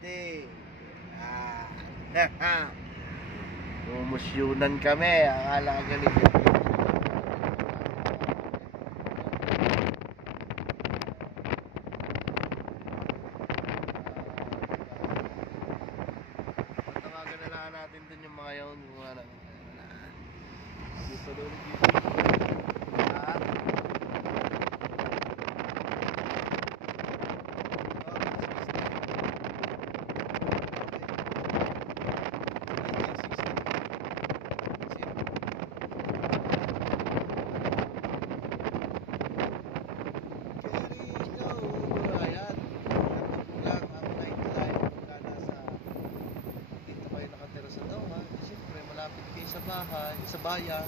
City. Umusyunan kami. Akala galing yun. Tawagan na lang natin dun yung mga yun. Yung mga dito doon dito. Sa bayan,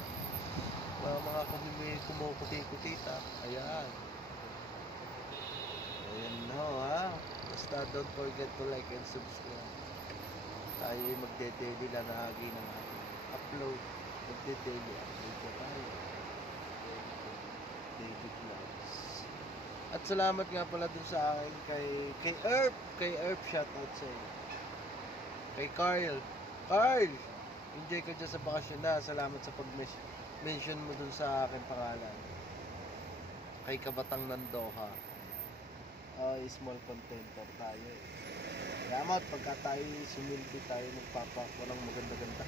mga kumukuti-kutita. Ayan no ha. Basta don't forget to like and subscribe. Tayo ay magde-daily lang ng upload. Magde-daily upload ka tayo. Daily vlogs. At salamat nga pala dun sa akin kay Erp shoutout sa iyo. Kay Carl, enjoy ka dyan sa bakasyon na. Salamat sa pag-mention mo dun sa akin pangalan. Kay Kabatang ng Doha. Small contenter tayo. Salamat pagka tayo sumilbi tayo magpapako ng maganda-ganda.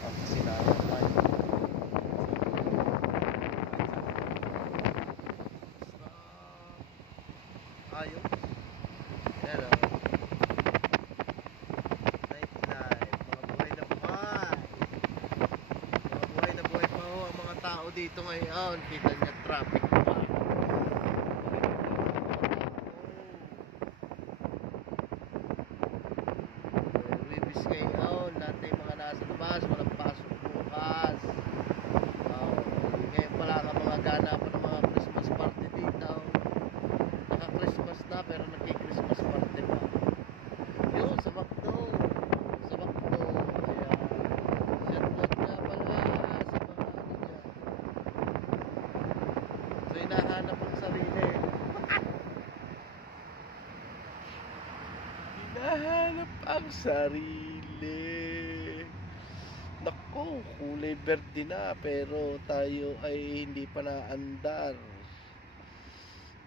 Kasi naman tayo. Ayos. Hello. Dito ngayon, kita niya traffic pa. Wibis ngayon, lahat ng mga nasa labas, walang pasok bukas. Ngayon pala ka mga ganapan ng mga Christmas party dito. Naka-Christmas na pero nagki-Christmas party pa. Yun, sa Bakto. Hinahanap ang sarili. Hinahanap ang sarili. Naku, kulay verde na pero tayo ay hindi pa naandar.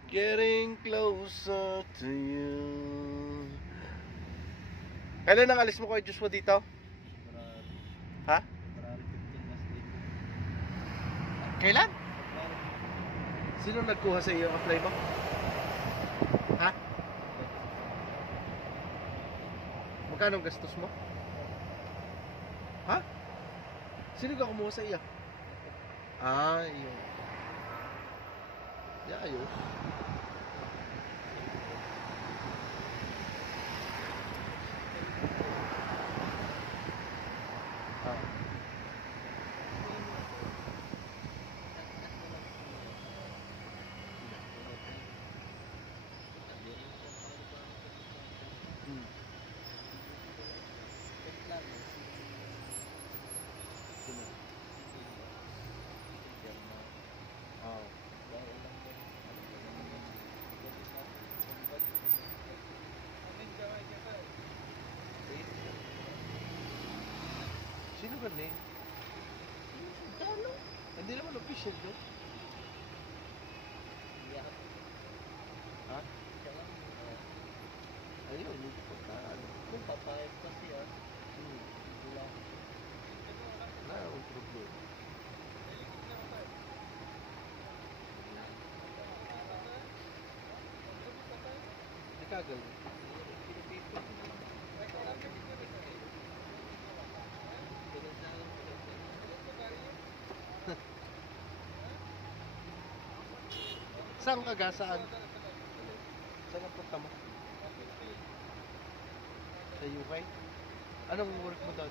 Getting closer to you. Kailan ang alis mo kay Joshua dito? Ha? Kailan? Sino nagkuha sa iyo ang apply mo? Ha? Magkano ang gastos mo? Ha? Sino ka kumuha sa iyo? Yun. Ayos. Sino ba na hindi naman official doon. Ha? Ayun, hindi pa ka. Kung papayag kasi wala. Wala akong problema. Ikagal. Saan ka gasaan? Saan ang punta mo? Sa UK? Anong work mo doon?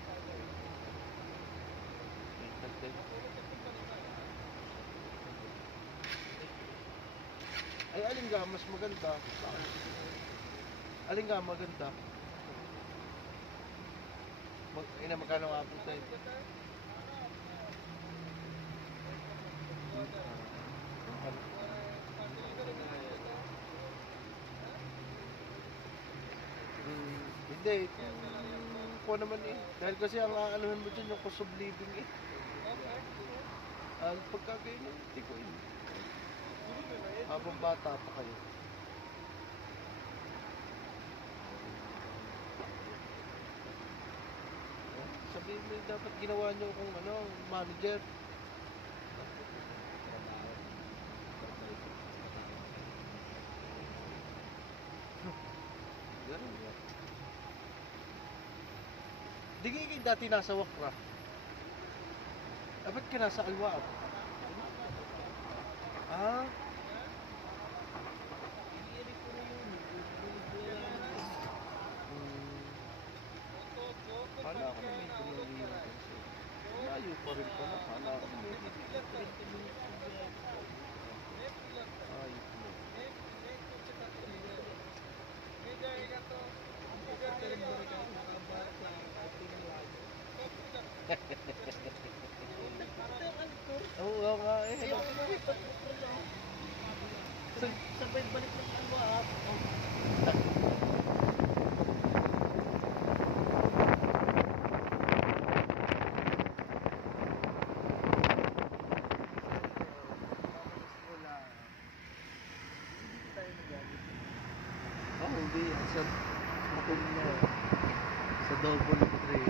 Ay, alin nga mas maganda? Alin nga maganda? Magkano nga po tayo? Hindi, ko naman eh. Dahil kasi ang aanuhan mo dyan yung cost of living eh. Pagkagayon eh, hindi ko yun. Habang bata pa kayo. Sabihin mo yung dapat ginawa nyo kung ano, manager. Ganun yan. Di kayo dati nasa Wakra. Ba't ka nasa Alwaab? Ah? Kala ko na may pinilihan kasi. Layo pa rin pala. Kala ko na may ayos mo. Oo nga eh. Sabay balik ng Alwaab. Hindi. Sa akin na. Sa double 3.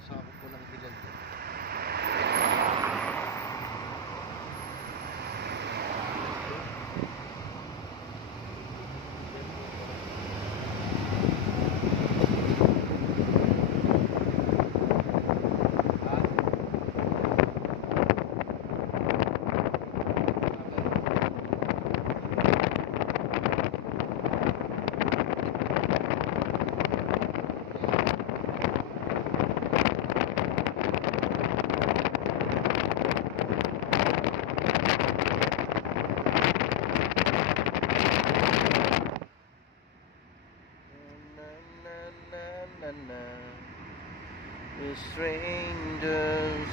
Sakop ko ng hilal ko. The strangers.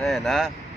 Ayan ha.